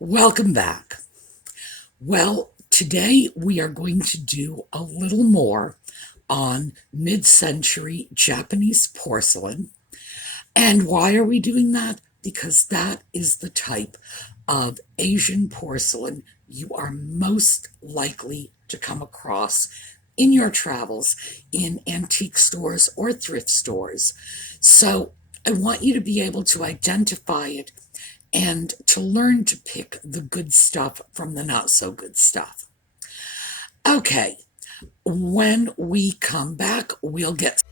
Welcome back. Well, today we are going to do a little more on mid-century Japanese porcelain. And why are we doing that? Because that is the type of Asian porcelain you are most likely to come across in your travels in antique stores or thrift stores. So I want you to be able to identify it and to learn to pick the good stuff from the not so good stuff. Okay, when we come back, we'll get.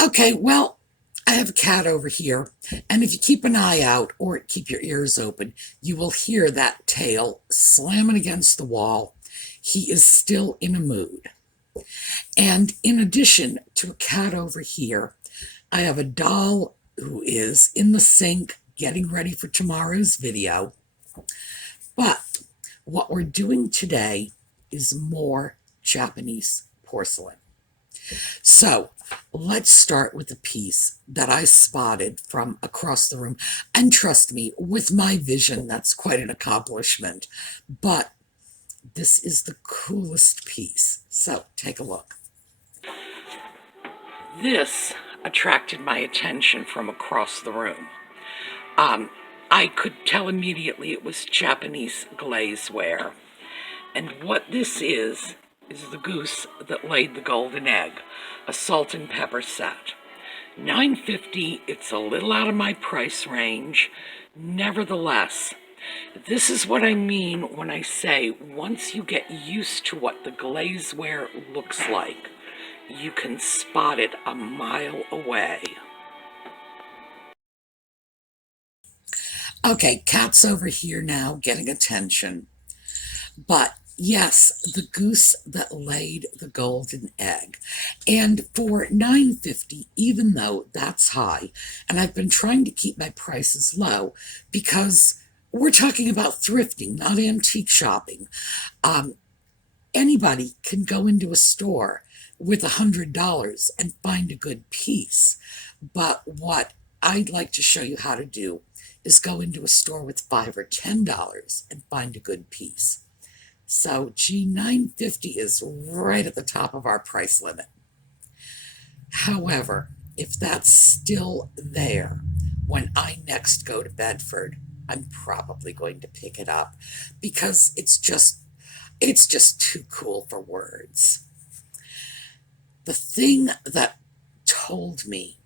Okay, well, I have a cat over here, and if you keep an eye out or keep your ears open, you will hear that tail slamming against the wall. He is still in a mood. And in addition to a cat over here, I have a doll who is in the sink getting ready for tomorrow's video. But what we're doing today is more Japanese porcelain. So let's start with a piece that I spotted from across the room. And trust me, with my vision, that's quite an accomplishment. But this is the coolest piece. So take a look. This attracted my attention from across the room. I could tell immediately it was Japanese glazeware. And what this is the goose that laid the golden egg, a salt and pepper set. $9.50, it's a little out of my price range. Nevertheless, this is what I mean when I say once you get used to what the glazeware looks like, you can spot it a mile away. Okay, cat's over here now getting attention. But yes, the goose that laid the golden egg. And for $9.50, even though that's high, and I've been trying to keep my prices low because we're talking about thrifting, not antique shopping. Anybody can go into a store with $100 and find a good piece. But what I'd like to show you how to do is go into a store with $5 or $10 and find a good piece. So, $9.50 is right at the top of our price limit. However, if that's still there when I next go to Bedford, I'm probably going to pick it up because it's just too cool for words. The thing that told me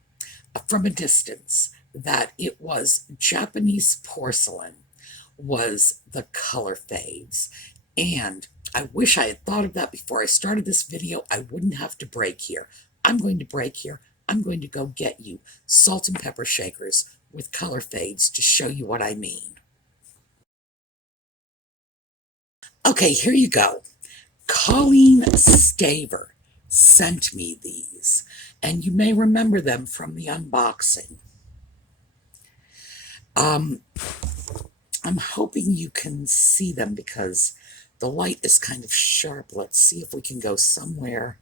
from a distance that it was Japanese porcelain was the color fades. And I wish I had thought of that before I started this video. I wouldn't have to break here. I'm going to break here. I'm going to go get you salt and pepper shakers with color fades to show you what I mean. Okay, here you go. Colleen Staver sent me these, and you may remember them from the unboxing. I'm hoping you can see them because the light is kind of sharp. Let's see if we can go somewhere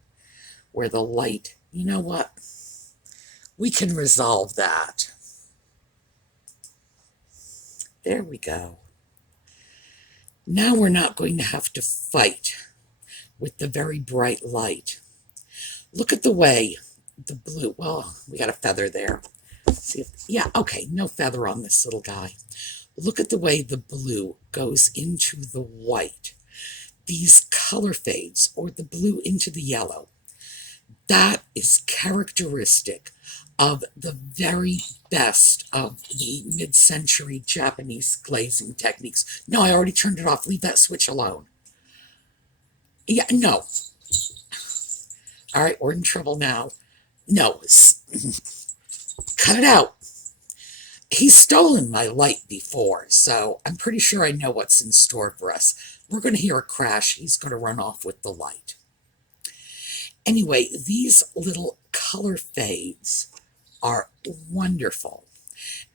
where the light, you know what? We can resolve that. There we go. Now we're not going to have to fight with the very bright light. Look at the way the blue, well, we got a feather there. See if, yeah, okay, no feather on this little guy. Look at the way the blue goes into the white. These color fades, or the blue into the yellow, that is characteristic of the very best of the mid-century Japanese glazing techniques. No, I already turned it off. Leave that switch alone. Yeah, no. All right, we're in trouble now. No, cut it out. He's stolen my light before, so I'm pretty sure I know what's in store for us. We're going to hear a crash. He's going to run off with the light. Anyway, these little color fades are wonderful.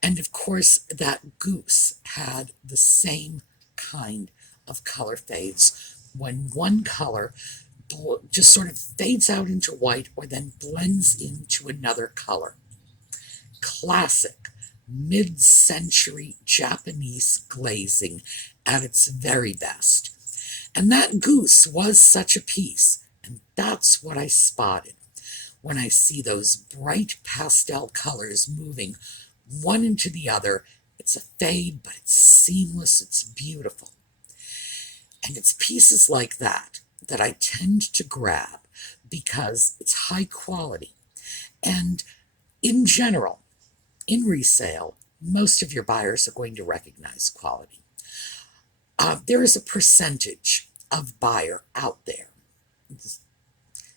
And of course, that goose had the same kind of color fades. When one color just sort of fades out into white or then blends into another color. Classic mid-century Japanese glazing at its very best. And that goose was such a piece, and that's what I spotted when I see those bright pastel colors moving one into the other. It's a fade, but it's seamless, it's beautiful. And it's pieces like that that I tend to grab because it's high quality. And in general, in resale, most of your buyers are going to recognize quality. There is a percentage of buyer out there,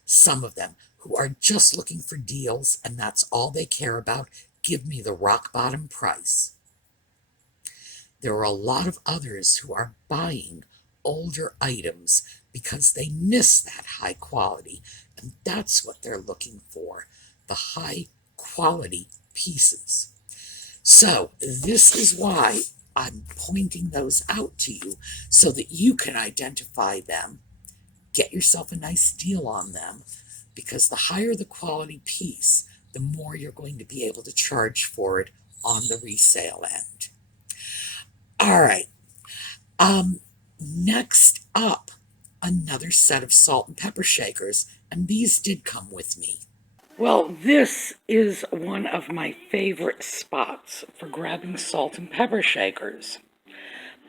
some of them, who are just looking for deals and that's all they care about. Give me the rock bottom price. There are a lot of others who are buying older items because they miss that high quality, and that's what they're looking for, the high quality pieces. So this is why I'm pointing those out to you so that you can identify them, get yourself a nice deal on them, because the higher the quality piece, the more you're going to be able to charge for it on the resale end. All right. Next up, another set of salt and pepper shakers, and these did come with me. Well, this is one of my favorite spots for grabbing salt and pepper shakers,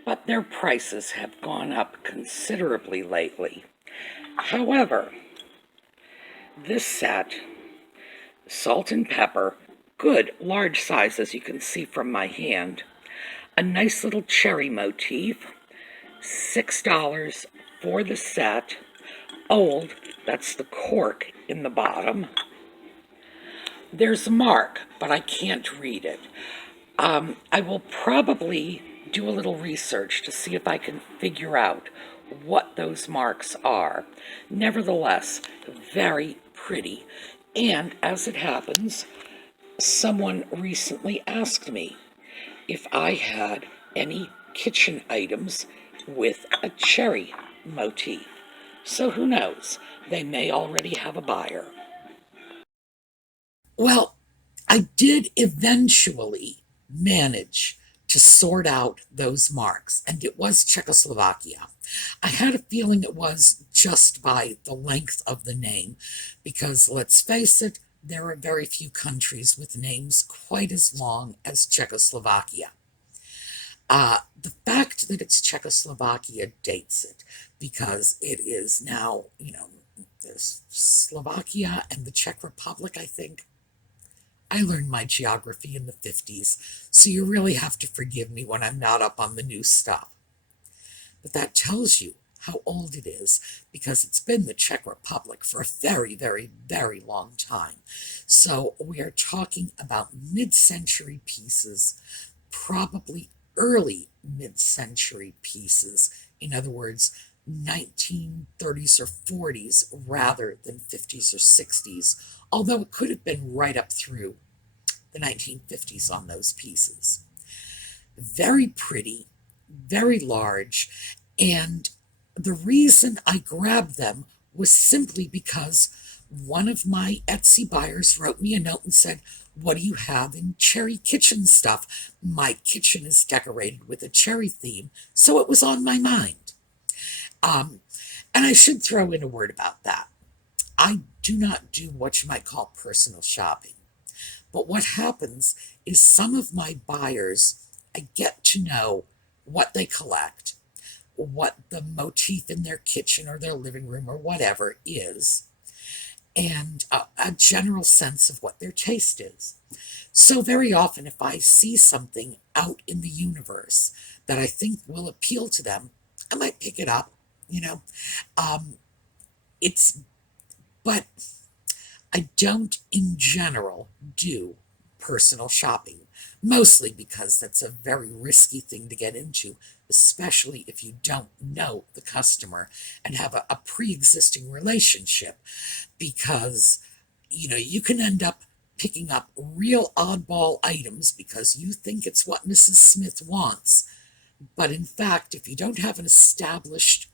but their prices have gone up considerably lately. However, this set, salt and pepper, good large size as you can see from my hand, a nice little cherry motif, $6 for the set, old, that's the cork in the bottom. There's a mark, but I can't read it. I will probably do a little research to see if I can figure out what those marks are. Nevertheless, very pretty. And as it happens, someone recently asked me if I had any kitchen items with a cherry motif. So who knows? They may already have a buyer. Well, I did eventually manage to sort out those marks, and it was Czechoslovakia. I had a feeling it was just by the length of the name, because let's face it, there are very few countries with names quite as long as Czechoslovakia. The fact that it's Czechoslovakia dates it, because it is now, there's Slovakia and the Czech Republic, I think. I learned my geography in the 50s, so you really have to forgive me when I'm not up on the new stuff. But that tells you how old it is, because it's been the Czech Republic for a very, very, very long time. So we are talking about mid-century pieces, probably early mid-century pieces. In other words, 1930s or 40s rather than 50s or 60s, although it could have been right up through the 1950s on those pieces. Very pretty, very large, and the reason I grabbed them was simply because one of my Etsy buyers wrote me a note and said, "What do you have in cherry kitchen stuff?" My kitchen is decorated with a cherry theme, so it was on my mind. And I should throw in a word about that. I do not do what you might call personal shopping. But what happens is some of my buyers, I get to know what they collect, what the motif in their kitchen or their living room or whatever is, and a general sense of what their taste is. So very often, if I see something out in the universe that I think will appeal to them, I might pick it up, you know. It's, but I don't in general do personal shopping, mostly because that's a very risky thing to get into, especially if you don't know the customer and have a pre-existing relationship, because you can end up picking up real oddball items because you think it's what Mrs. Smith wants. But in fact, if you don't have an established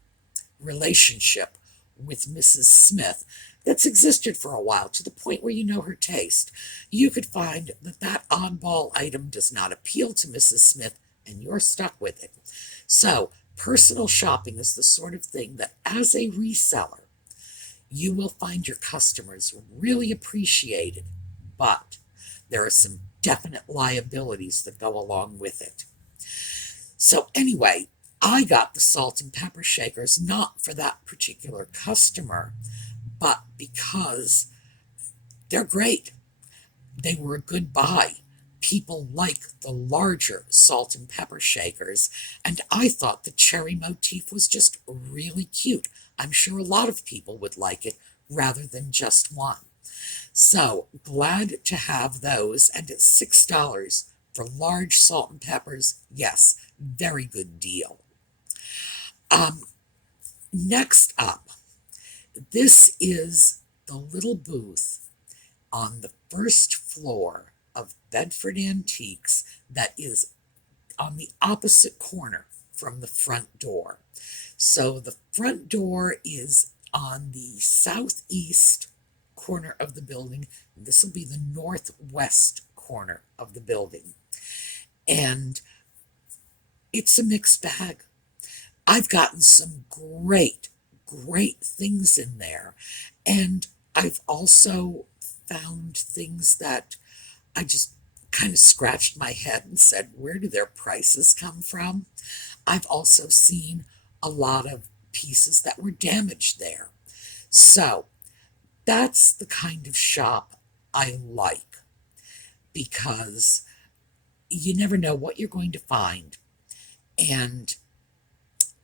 relationship with Mrs. Smith that's existed for a while to the point where you know her taste, you could find that that oddball item does not appeal to Mrs. Smith and you're stuck with it. So, personal shopping is the sort of thing that as a reseller, you will find your customers really appreciate it, but there are some definite liabilities that go along with it. So anyway, I got the salt and pepper shakers not for that particular customer, but because they're great. They were a good buy. People like the larger salt and pepper shakers, and I thought the cherry motif was just really cute. I'm sure a lot of people would like it rather than just one. So glad to have those, and at $6 for large salt and peppers, yes, very good deal. Next up, this is the little booth on the first floor of Bedford Antiques that is on the opposite corner from the front door. So the front door is on the southeast corner of the building. This will be the northwest corner of the building. And it's a mixed bag. I've gotten some great things in there. And I've also found things that I just kind of scratched my head and said, where do their prices come from? I've also seen a lot of pieces that were damaged there. So that's the kind of shop I like, because you never know what you're going to find. And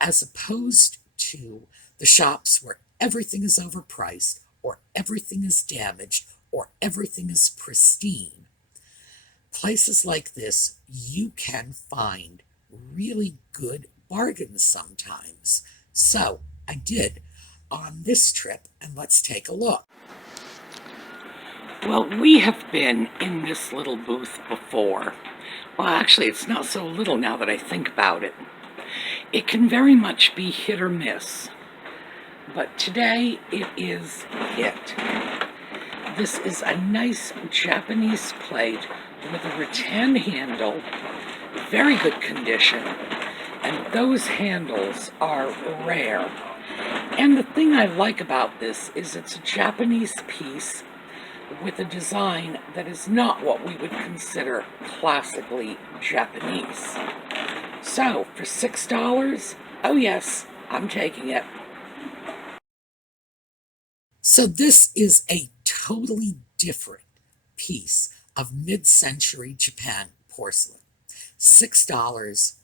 as opposed to the shops where everything is overpriced, or everything is damaged, or everything is pristine, places like this, you can find really good bargains sometimes. So I did on this trip, and let's take a look. Well, we have been in this little booth before. Well, actually, it's not so little now that I think about it. It can very much be hit or miss, but today it is hit. This is a nice Japanese plate with a rattan handle, very good condition, and those handles are rare. And the thing I like about this is it's a Japanese piece with a design that is not what we would consider classically Japanese. So, for $6, oh yes, I'm taking it. So this is a totally different piece of mid-century Japan porcelain. $6.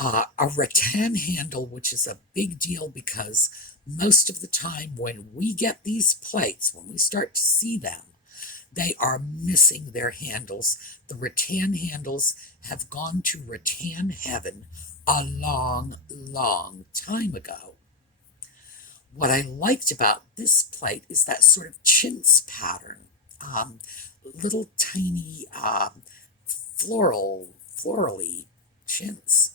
A rattan handle, which is a big deal because most of the time when we get these plates, when we start to see them, they are missing their handles. The rattan handles have gone to rattan heaven a long time ago. What I liked about this plate is that sort of chintz pattern, little tiny florally chintz.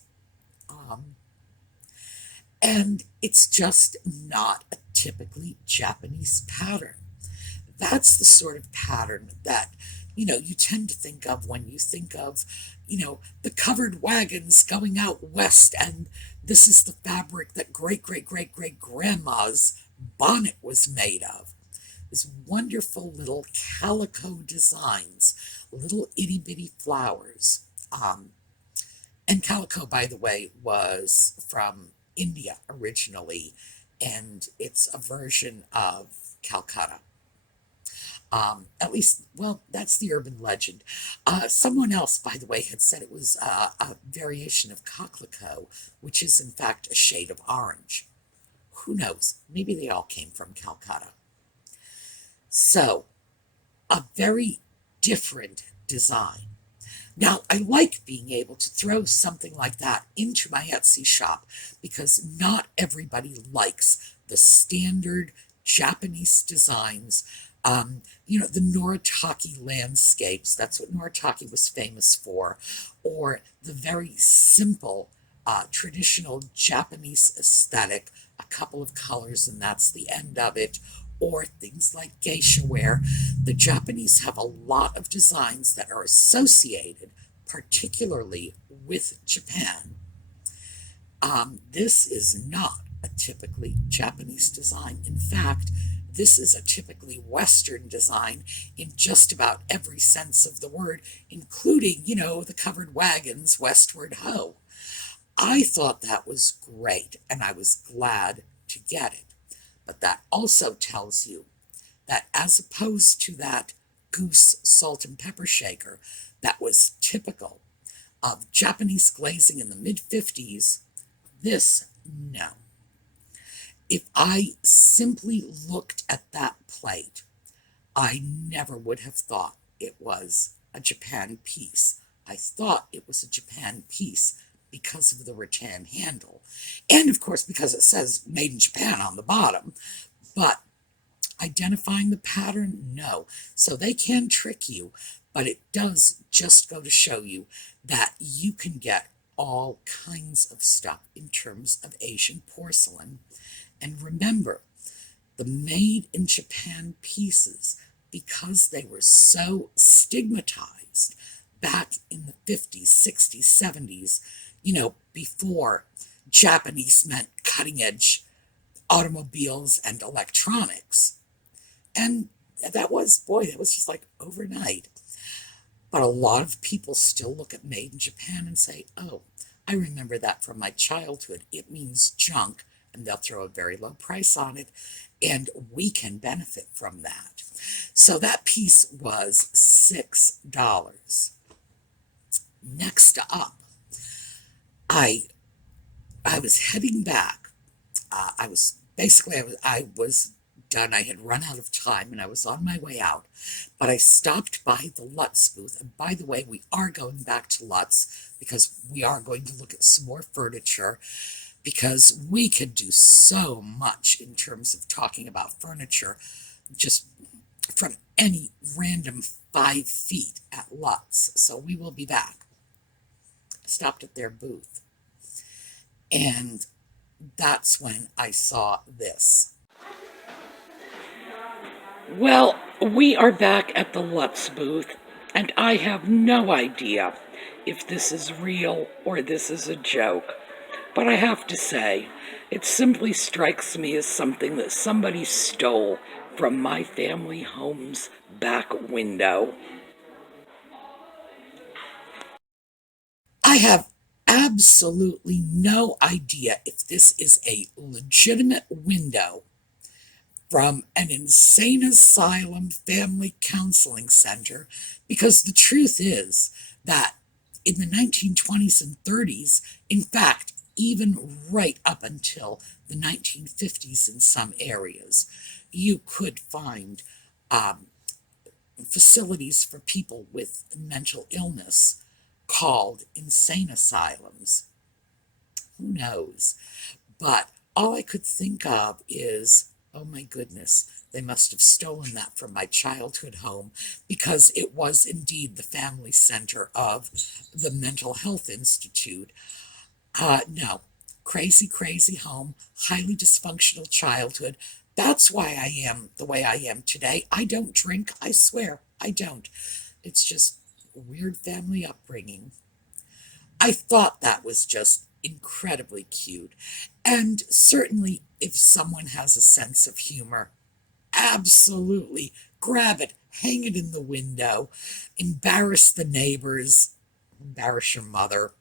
And it's just not a typically Japanese pattern. That's the sort of pattern that, you tend to think of when you think of, the covered wagons going out west, and this is the fabric that great grandma's bonnet was made of. These wonderful little calico designs, little itty bitty flowers. And calico, by the way, was from India originally, and it's a version of Calcutta. At least, well, that's the urban legend. Someone else, by the way, had said it was a variation of coquelicot, which is in fact a shade of orange. Who knows? Maybe they all came from Calcutta. So, a very different design. Now, I like being able to throw something like that into my Etsy shop because not everybody likes the standard Japanese designs. The Noritake landscapes, that's what Noritake was famous for, or the very simple, traditional Japanese aesthetic, a couple of colors, and that's the end of it, or things like geisha ware. The Japanese have a lot of designs that are associated, particularly with Japan. This is not a typically Japanese design. In fact, this is a typically Western design in just about every sense of the word, including, the covered wagons, westward ho. I thought that was great, and I was glad to get it. But that also tells you that as opposed to that goose salt and pepper shaker that was typical of Japanese glazing in the mid-50s, this, no. If I simply looked at that plate, I never would have thought it was a Japan piece. I thought it was a Japan piece because of the rattan handle. And of course, because it says made in Japan on the bottom. But identifying the pattern, no. So they can trick you, but it does just go to show you that you can get all kinds of stuff in terms of Asian porcelain. And remember, the made in Japan pieces, because they were so stigmatized back in the 50s, 60s, 70s, before Japanese meant cutting edge automobiles and electronics. And that was just like overnight. But a lot of people still look at made in Japan and say, oh, I remember that from my childhood. It means junk, and they'll throw a very low price on it, and we can benefit from that. So that piece was $6. Next up, I was heading back. I was done. I had run out of time and I was on my way out. But I stopped by the Lutz booth. And by the way, we are going back to Lutz because we are going to look at some more furniture, because we could do so much in terms of talking about furniture just from any random 5 feet at Lutz. So we will be back. I stopped at their booth. And that's when I saw this. Well, we are back at the Lutz booth, and I have no idea if this is real or this is a joke. But I have to say, it simply strikes me as something that somebody stole from my family home's back window. I have absolutely no idea if this is a legitimate window from an insane asylum family counseling center, because the truth is that in the 1920s and 30s, in fact, even right up until the 1950s in some areas, you could find facilities for people with mental illness called insane asylums. Who knows? But all I could think of is, oh my goodness, they must have stolen that from my childhood home, because it was indeed the family center of the Mental Health Institute. No, crazy, crazy home, highly dysfunctional childhood. That's why I am the way I am today. I don't drink, I swear, I don't. It's just a weird family upbringing. I thought that was just incredibly cute. And certainly, if someone has a sense of humor, absolutely grab it, hang it in the window, embarrass the neighbors, embarrass your mother.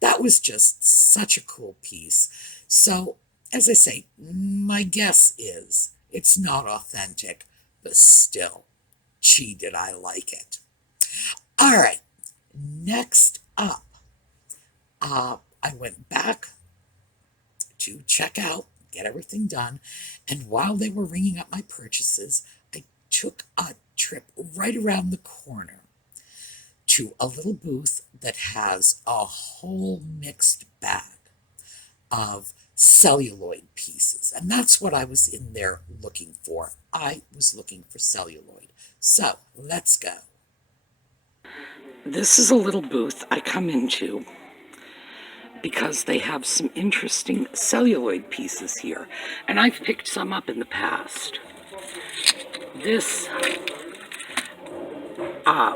That was just such a cool piece. So, as I say, my guess is it's not authentic, but still, gee, did I like it. All right, next up, I went back to check out, get everything done, and while they were ringing up my purchases, I took a trip right around the corner to a little booth that has a whole mixed bag of celluloid pieces. And that's what I was in there looking for. I was looking for celluloid. So let's go. This is a little booth I come into because they have some interesting celluloid pieces here. And I've picked some up in the past. This,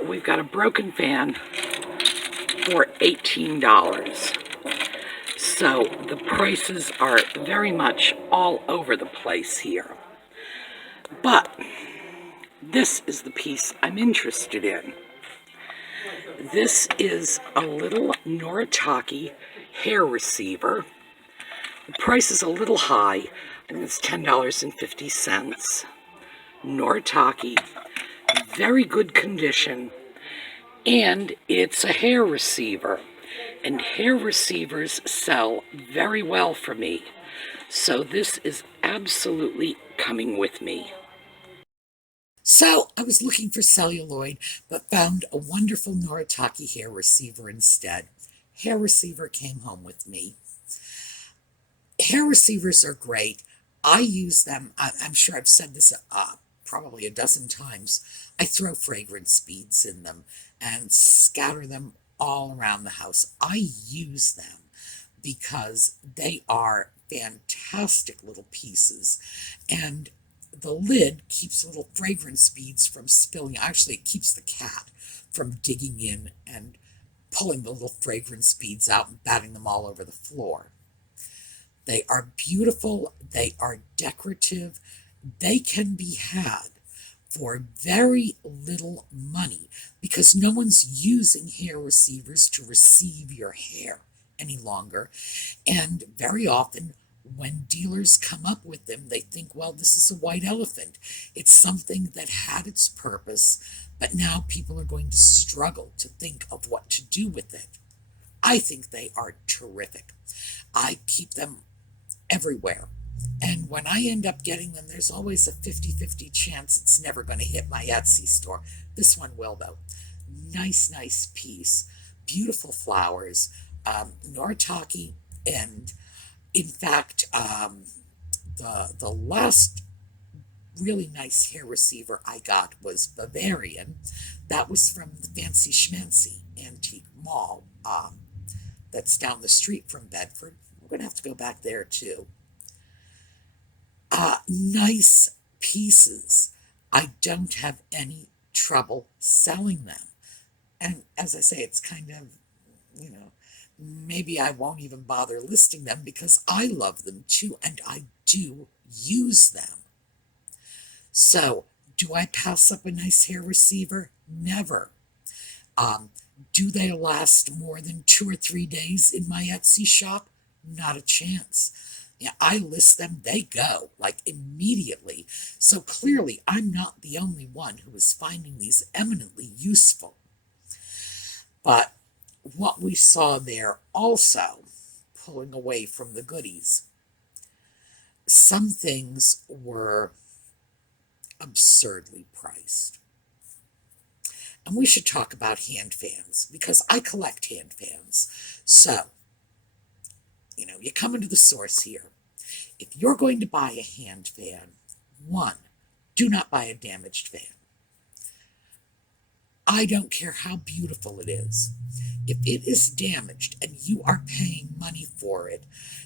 we've got a broken fan for $18. So the prices are very much all over the place here. But this is the piece I'm interested in. This is a little Noritake hair receiver. The price is a little high. I think it's $10.50. Noritake, very good condition, and it's a hair receiver. And hair receivers sell very well for me. So this is absolutely coming with me. So I was looking for celluloid, but found a wonderful Noritake hair receiver instead. Hair receiver came home with me. Hair receivers are great. I use them. I'm sure I've said this probably a dozen times. I throw fragrance beads in them and scatter them all around the house. I use them because they are fantastic little pieces, and the lid keeps little fragrance beads from spilling. Actually, it keeps the cat from digging in and pulling the little fragrance beads out and batting them all over the floor. They are beautiful. They are decorative. They can be had for very little money because no one's using hair receivers to receive your hair any longer. And very often, when dealers come up with them, they think, well, this is a white elephant. It's something that had its purpose, but now people are going to struggle to think of what to do with it. I think they are terrific. I keep them everywhere. And when I end up getting them, there's always a 50-50 chance it's never going to hit my Etsy store. This one will, though. Nice, nice piece. Beautiful flowers. Noritake, and in fact, the last really nice hair receiver I got was Bavarian. That was from the Fancy Schmancy Antique Mall that's down the street from Bedford. We're going to have to go back there, too. Nice pieces. I don't have any trouble selling them. And as I say, it's kind of, maybe I won't even bother listing them because I love them too, and I do use them. So, do I pass up a nice hair receiver? Never. Do they last more than 2 or 3 days in my Etsy shop? Not a chance. Yeah, I list them, they go, like immediately. So clearly, I'm not the only one who is finding these eminently useful. But what we saw there also, pulling away from the goodies, some things were absurdly priced. And we should talk about hand fans, because I collect hand fans. So, you come into the source here. If you're going to buy a hand fan, 1, do not buy a damaged fan. I don't care how beautiful it is. If it is damaged and you are paying money for it,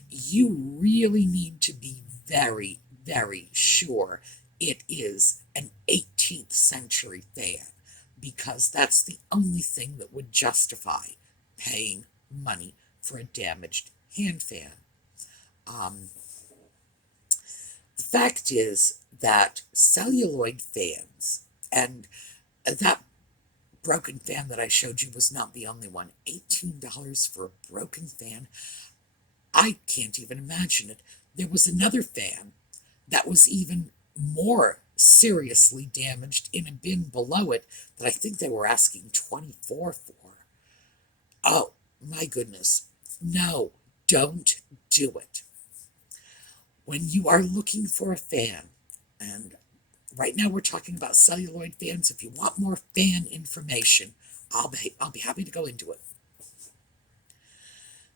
you really need to be very, very sure it is an 18th century fan, because that's the only thing that would justify paying money for a damaged hand fan. The fact is that celluloid fans, and that broken fan that I showed you was not the only one. $18 for a broken fan. I can't even imagine it. There was another fan that was even more seriously damaged in a bin below it that I think they were asking $24 for. Oh, my goodness. No, don't do it. When you are looking for a fan, and right now we're talking about celluloid fans. If you want more fan information, I'll be happy to go into it.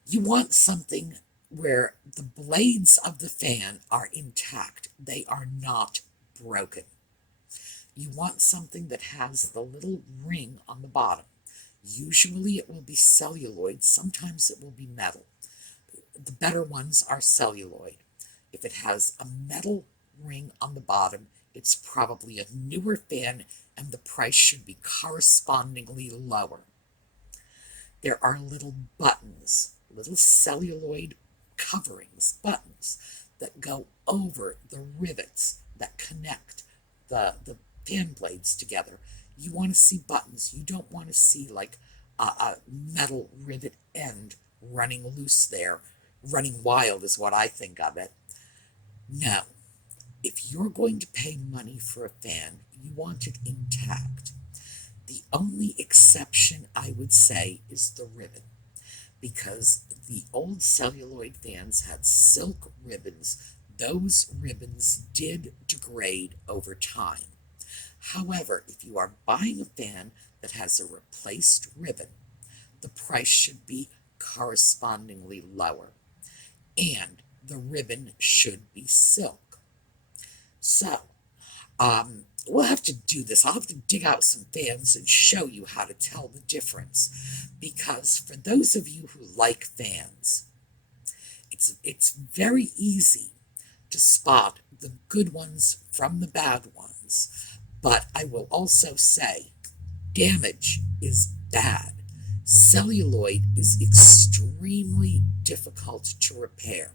You want something where the blades of the fan are intact. They are not broken. You want something that has the little ring on the bottom. Usually it will be celluloid, sometimes it will be metal. The better ones are celluloid. If it has a metal ring on the bottom, it's probably a newer fan and the price should be correspondingly lower. There are little buttons, little celluloid coverings, buttons that go over the rivets that connect the fan blades together. You want to see buttons. You don't want to see like a metal rivet end running loose there. Running wild is what I think of it. No. If you're going to pay money for a fan, you want it intact. The only exception I would say is the ribbon, because the old celluloid fans had silk ribbons. Those ribbons did degrade over time. However, if you are buying a fan that has a replaced ribbon, the price should be correspondingly lower, and the ribbon should be silk. So, we'll have to do this. I'll have to dig out some fans and show you how to tell the difference, because for those of you who like fans, it's very easy to spot the good ones from the bad ones. But I will also say, damage is bad. Celluloid is extremely difficult to repair.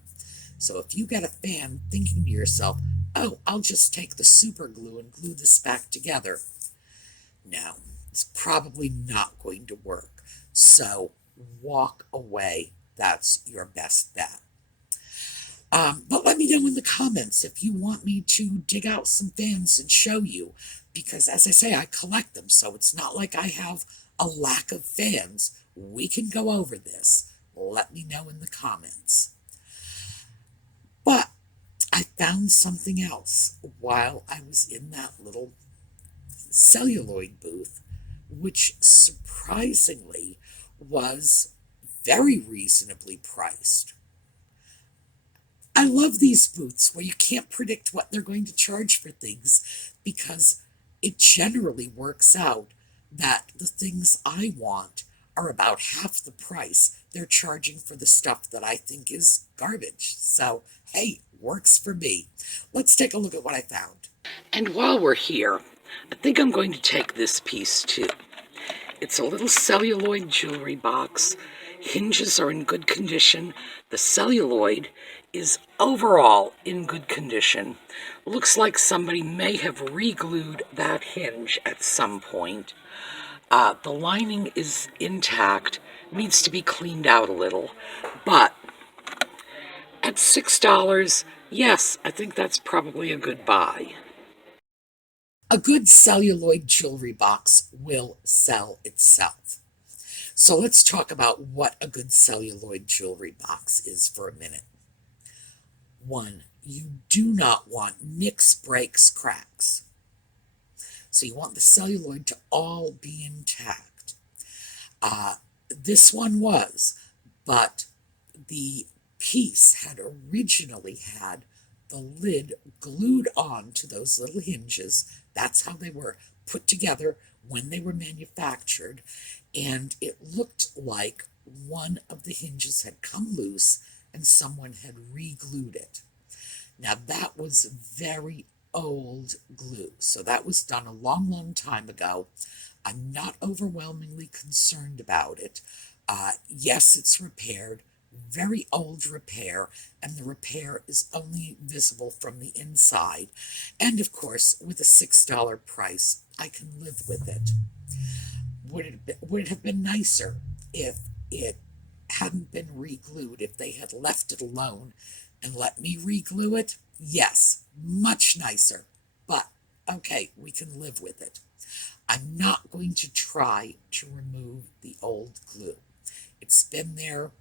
So if you get a fan thinking to yourself, oh, I'll just take the super glue and glue this back together, no, it's probably not going to work. So walk away. That's your best bet. But let me know in the comments if you want me to dig out some fans and show you, because as I say, I collect them, so it's not like I have a lack of fans. We can go over this. Let me know in the comments. But I found something else while I was in that little celluloid booth, which surprisingly was very reasonably priced. I love these booths where you can't predict what they're going to charge for things, because it generally works out that the things I want are about half the price they're charging for the stuff that I think is garbage. So, hey, works for me. Let's take a look at what I found. And while we're here, I think I'm going to take this piece too. It's a little celluloid jewelry box. Hinges are in good condition. The celluloid is overall in good condition. Looks like somebody may have re-glued that hinge at some point. The lining is intact, needs to be cleaned out a little, but at $6, yes, I think that's probably a good buy. A good celluloid jewelry box will sell itself. So let's talk about what a good celluloid jewelry box is for a minute. 1, you do not want nicks, breaks, cracks. So you want the celluloid to all be intact. This one was, but the piece had originally had the lid glued on to those little hinges. That's how they were put together when they were manufactured, and it looked like one of the hinges had come loose and someone had re-glued it. Now that was very old glue, so that was done a long time ago. I'm not overwhelmingly concerned about it. Yes, it's repaired, very old repair, and the repair is only visible from the inside. And of course, with a $6 price, I can live with it. Would it have been nicer if it hadn't been re-glued, if they had left it alone and let me re-glue it? Yes, much nicer. But okay, we can live with it. I'm not going to try to remove the old glue. It's been there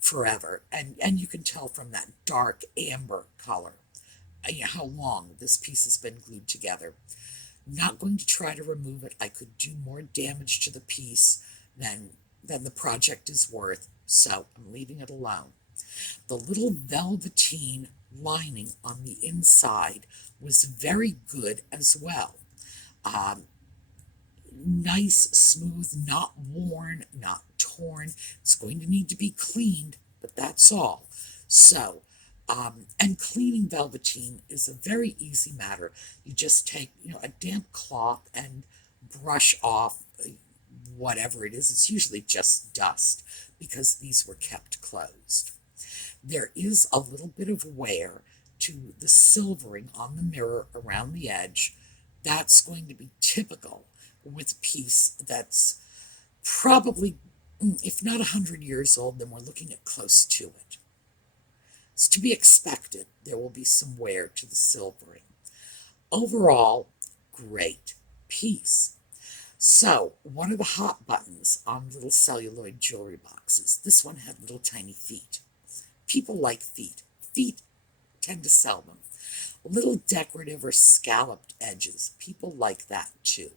forever, and you can tell from that dark amber color how long this piece has been glued together. Not going to try to remove it. I could do more damage to the piece than the project is worth, so I'm leaving it alone. The little velveteen lining on the inside was very good as well. Nice, smooth, not worn, not torn. It's going to need to be cleaned, but that's all. So, and cleaning velveteen is a very easy matter. You just take, a damp cloth and brush off whatever it is. It's usually just dust because these were kept closed. There is a little bit of wear to the silvering on the mirror around the edge. That's going to be typical with a piece that's probably, if not 100 years old, then we're looking at close to it. It's to be expected. There will be some wear to the silvering. Overall, great piece. So, one of the hot buttons on little celluloid jewelry boxes. This one had little tiny feet. People like feet. Feet tend to sell them. Little decorative or scalloped edges. People like that too.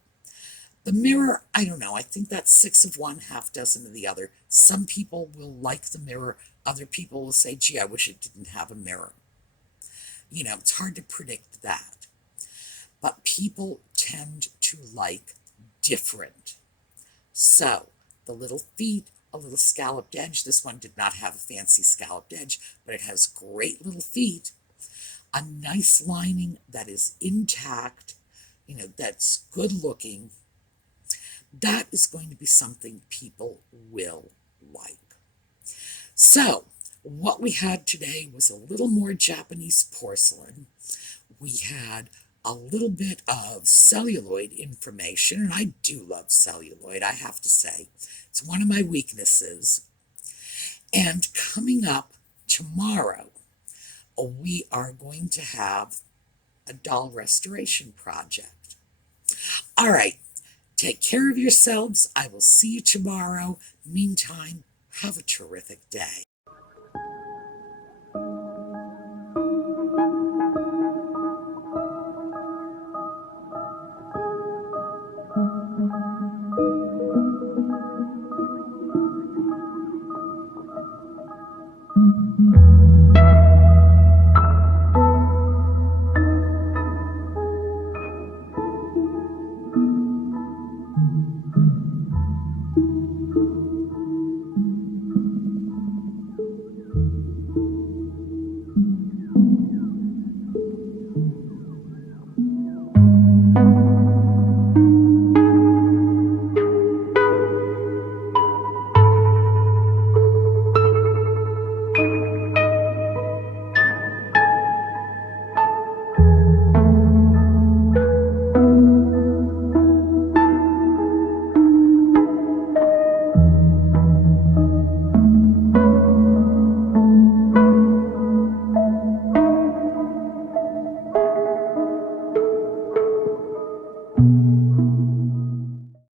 The mirror, I don't know. I think that's 6 of one, half dozen of the other. Some people will like the mirror. Other people will say, gee, I wish it didn't have a mirror. It's hard to predict that. But people tend to like different. So, the little feet, a little scalloped edge. This one did not have a fancy scalloped edge, but it has great little feet. A nice lining that is intact, that's good looking. That is going to be something people will like. So, what we had today was a little more Japanese porcelain. We had a little bit of celluloid information, and I do love celluloid, I have to say. It's one of my weaknesses. And coming up tomorrow, we are going to have a doll restoration project. All right, take care of yourselves. I will see you tomorrow. Meantime, have a terrific day.